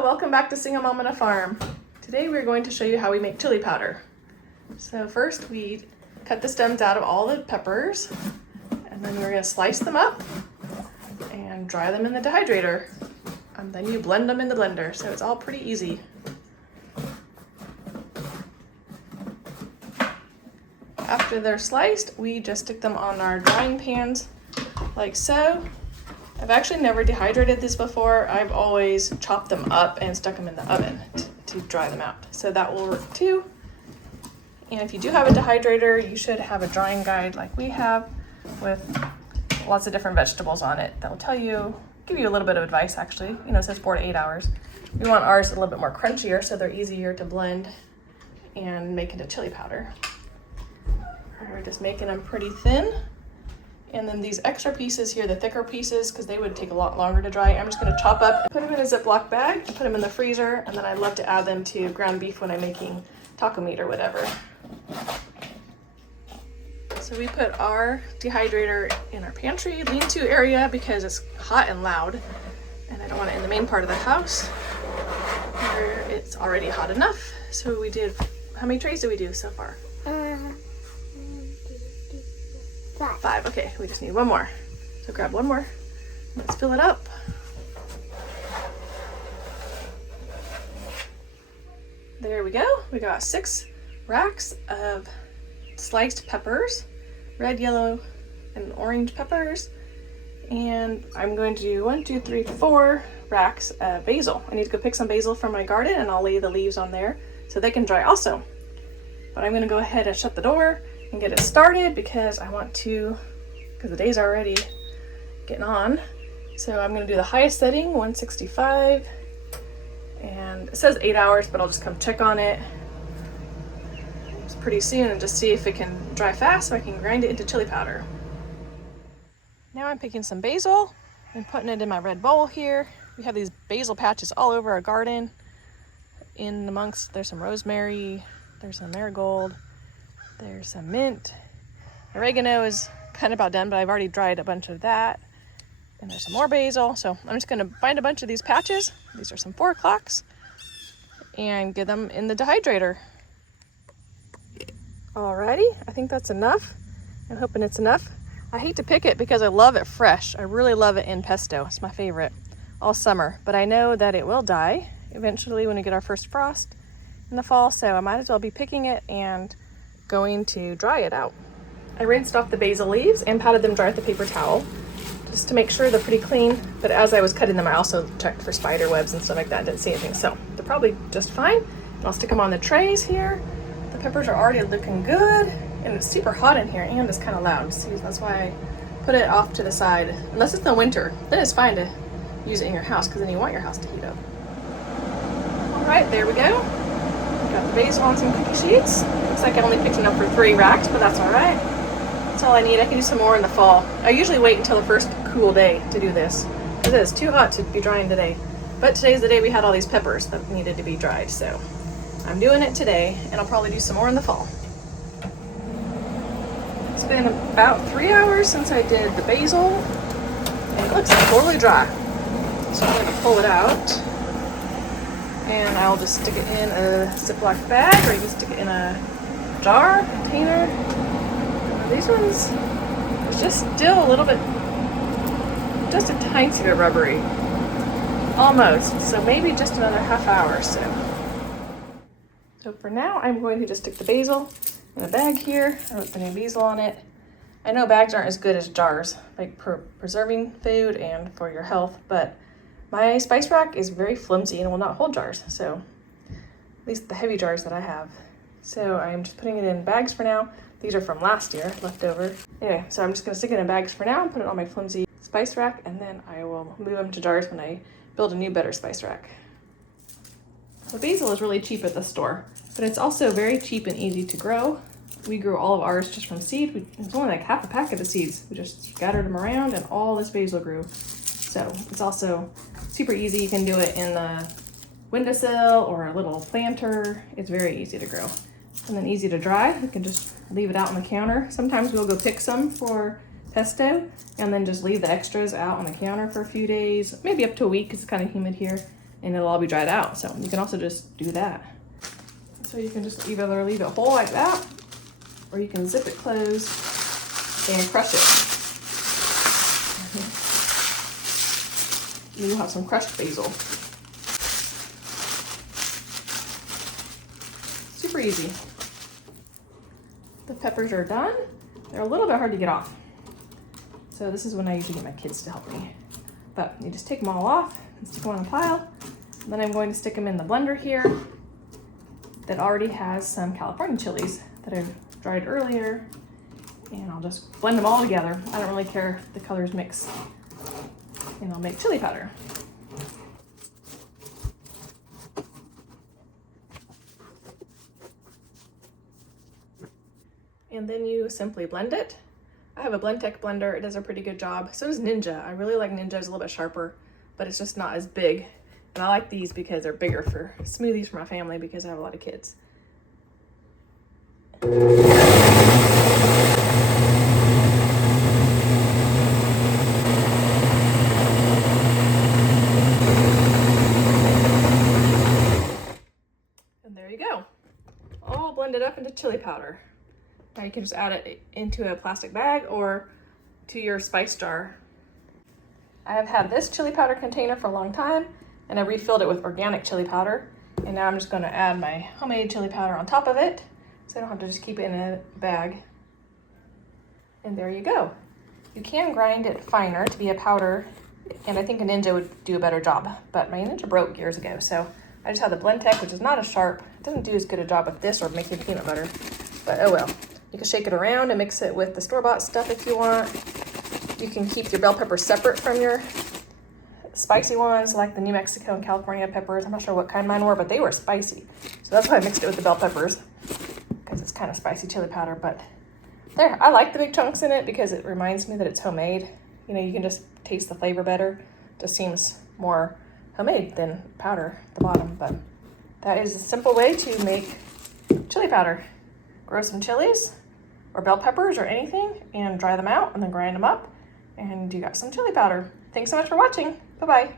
Hello, welcome back to Single Mom on a Farm. Today we're going to show you how we make chili powder. So first we cut the stems out of all the peppers, and then we're going to slice them up and dry them in the dehydrator. And then you blend them in the blender, so it's all pretty easy. After they're sliced, we just stick them on our drying pans like so. I've actually never dehydrated this before. I've always chopped them up and stuck them in the oven to dry them out. So that will work too. And if you do have a dehydrator, you should have a drying guide like we have with lots of different vegetables on it that will give you a little bit of advice actually. You know, it says 4 to 8 hours. We want ours a little bit more crunchier so they're easier to blend and make into chili powder. We're just making them pretty thin. And then these extra pieces here, the thicker pieces, because they would take a lot longer to dry, I'm just going to chop up and put them in a Ziploc bag and put them in the freezer. And then I love to add them to ground beef when I'm making taco meat or whatever. So we put our dehydrator in our pantry lean-to area because it's hot and loud. And I don't want it in the main part of the house where it's already hot enough. So we did, how many trays did we do so far? 5. Okay, we just need one more. So grab one more. Let's fill it up. There we go. We got 6 racks of sliced peppers, red, yellow, and orange peppers. And I'm going to do 1, 2, 3, 4 racks of basil. I need to go pick some basil from my garden and I'll lay the leaves on there so they can dry also. But I'm going to go ahead and shut the door and get it started because the day's already getting on. So I'm going to do the highest setting, 165, and it says 8 hours, but I'll just come check on it pretty soon and just see if it can dry fast so I can grind it into chili powder. Now I'm picking some basil and putting it in my red bowl here. We have these basil patches all over our garden. In amongst, there's some rosemary, there's some marigold, there's some mint. Oregano is kind of about done, but I've already dried a bunch of that. And there's some more basil. So I'm just gonna find a bunch of these patches. These are some 4 o'clocks and get them in the dehydrator. Alrighty, I think that's enough. I'm hoping it's enough. I hate to pick it because I love it fresh. I really love it in pesto. It's my favorite all summer, but I know that it will die eventually when we get our first frost in the fall. So I might as well be picking it and going to dry it out. I rinsed off the basil leaves and patted them dry with a paper towel just to make sure they're pretty clean. But as I was cutting them, I also checked for spider webs and stuff like that. Didn't see anything, so they're probably just fine. And I'll stick them on the trays here. The peppers are already looking good, and it's super hot in here and it's kind of loud. See, that's why I put it off to the side. Unless it's the winter, then it's fine to use it in your house because then you want your house to heat up. All right, there we go. Got the basil on some cookie sheets. Looks like I only picked enough for 3 racks, but that's all right. That's all I need. I can do some more in the fall. I usually wait until the first cool day to do this because it is too hot to be drying today. But today's the day we had all these peppers that needed to be dried, so I'm doing it today, and I'll probably do some more in the fall. It's been about 3 hours since I did the basil, and it looks totally dry. So I'm going to pull it out, and I'll just stick it in a Ziploc bag, or you can stick it in a jar, container. These ones are just still a little bit, just a tiny bit rubbery. Almost, so maybe just another half hour or so. So for now, I'm going to just stick the basil in a bag here. I wrote the name basil on it. I know bags aren't as good as jars, like preserving food and for your health, but my spice rack is very flimsy and will not hold jars. So at least the heavy jars that I have. So I'm just putting it in bags for now. These are from last year, left over. Anyway, so I'm just gonna stick it in bags for now and put it on my flimsy spice rack, and then I will move them to jars when I build a new, better spice rack. The basil is really cheap at the store, but it's also very cheap and easy to grow. We grew all of ours just from seed. It was only like half a packet of seeds. We just scattered them around and all this basil grew. So it's also super easy. You can do it in the windowsill or a little planter. It's very easy to grow. And then easy to dry. You can just leave it out on the counter. Sometimes we'll go pick some for pesto and then just leave the extras out on the counter for a few days, maybe up to a week because it's kind of humid here. and it'll all be dried out. So you can also just do that. So you can just either leave it whole like that, or you can zip it closed and crush it. You'll have some crushed basil. Super easy. The peppers are done. They're a little bit hard to get off. So this is when I usually get my kids to help me. But you just take them all off and stick them on a pile. And then I'm going to stick them in the blender here that already has some California chilies that I've dried earlier. And I'll just blend them all together. I don't really care if the colors mix. And I'll make chili powder. And then you simply blend it. I have a Blendtec blender. It does a pretty good job. So does Ninja. I really like Ninja. It's a little bit sharper, but it's just not as big. And I like these because they're bigger for smoothies for my family because I have a lot of kids. And there you go. All blended up into chili powder. Now you can just add it into a plastic bag or to your spice jar. I have had this chili powder container for a long time, and I refilled it with organic chili powder. And now I'm just going to add my homemade chili powder on top of it, so I don't have to just keep it in a bag. And there you go. You can grind it finer to be a powder, and I think a Ninja would do a better job, but my Ninja broke years ago, so I just have the Blendtec, which is not as sharp. It doesn't do as good a job with this or making peanut butter, but oh well. You can shake it around and mix it with the store-bought stuff if you want. You can keep your bell peppers separate from your spicy ones, like the New Mexico and California peppers. I'm not sure what kind mine were, but they were spicy. So that's why I mixed it with the bell peppers, because it's kind of spicy chili powder. But there, I like the big chunks in it because it reminds me that it's homemade. You know, you can just taste the flavor better. It just seems more homemade than powder at the bottom. But that is a simple way to make chili powder. Grow some chilies or bell peppers or anything and dry them out and then grind them up, and you got some chili powder. Thanks so much for watching. Bye-bye.